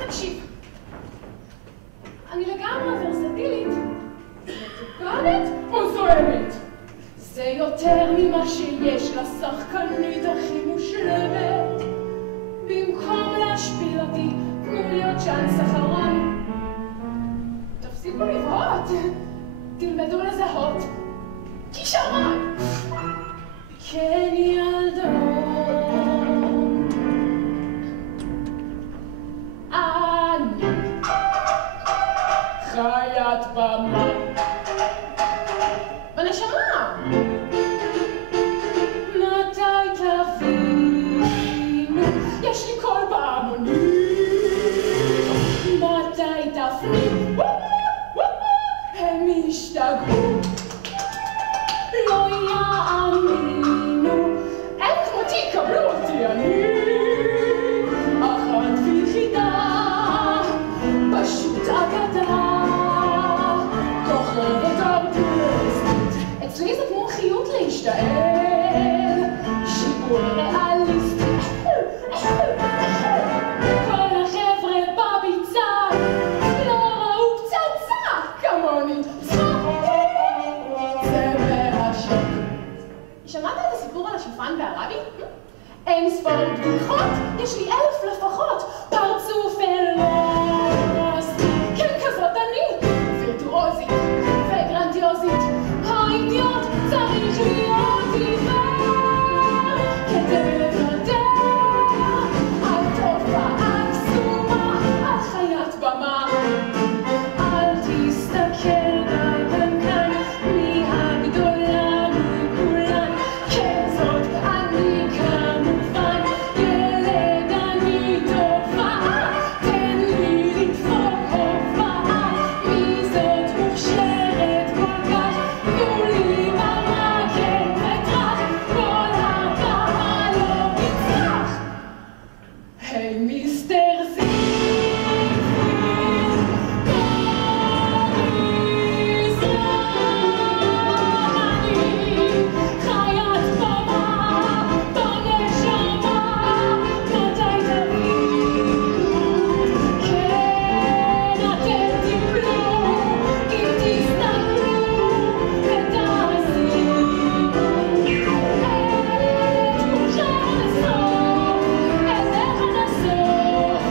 תקשיב, אני לגמרי ורסטילית, מתוקנת וזוהמת. זה יותר ממה שיש לשחקנית הכי מושלמת. במקום להשפיל אותי, תנו לי עוד צ'אנס אחרון. תפסיקו לבהות, תלמדו לזהות. כישרון! כן ילדון, אני חיית במה בנשמה. מתי תבינו, יש לי קול בהמונים. מתי תפנים, הם ישתגעו, לא יאמינו. אין כמותי, קבלו אותי, אני אחת ויחידה, פשוט אגדה, כוכבת אופטימיסטית. אצלי זאת מומחיות להשתעל, שיעור ריאליסטי. כל החבר'ה בביצה לא ראו פצצה כמוני. זה מהשוק. שמעת את הסיפור על השפן בערבי? אין ספור בדיחות, יש לי 1000 לפחות. פרצוף אלוסי, כן כזאת אני, וירטואוזית וגרנדיוזית. האידיוט צריך להיות עיוור כדי לוותר על תופעה קסומה, על חיית במה. אל תסתכל בקנקן, מי הגדולה מכולן, כן זאת אני כמובן, ילד אני תופעה. תן לי לדפוק הופעה, מי זאת מוכשרת כל כך, תנו לי במה כן וטרח, כל הקהל לא יצרח. היי מיסטר זיגפריד, אני חיית במה בנשמה. מתי תבינו, כן אתם תיפלו, אם תסתכלו ותאזינו. את כולכם לסוף, אליך נסוף,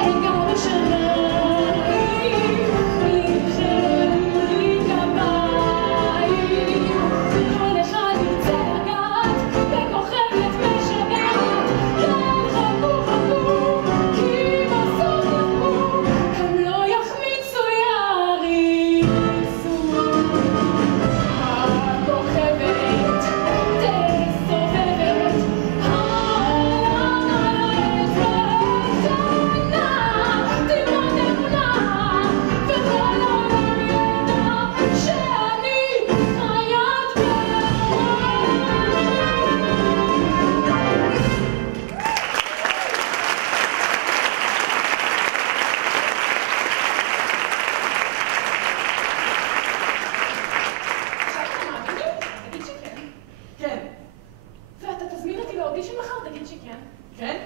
אגע בשמיים, לבכם לי גביים. כל אחד ירצה לגעת בכוכבת משגעת. כן חכו חכו, כי בסוף יבואו, הם לא יחמיצו יריצו. הכוכבת תסובבת, הארץ קטנה, תלמד אמונה, וכל העולם ידע שאני חיית במה. עכשיו אתה מאמינים? תגיד שכן. כן. ואתה תזמין אותי לאודישן מחר? תגיד שכן. כן?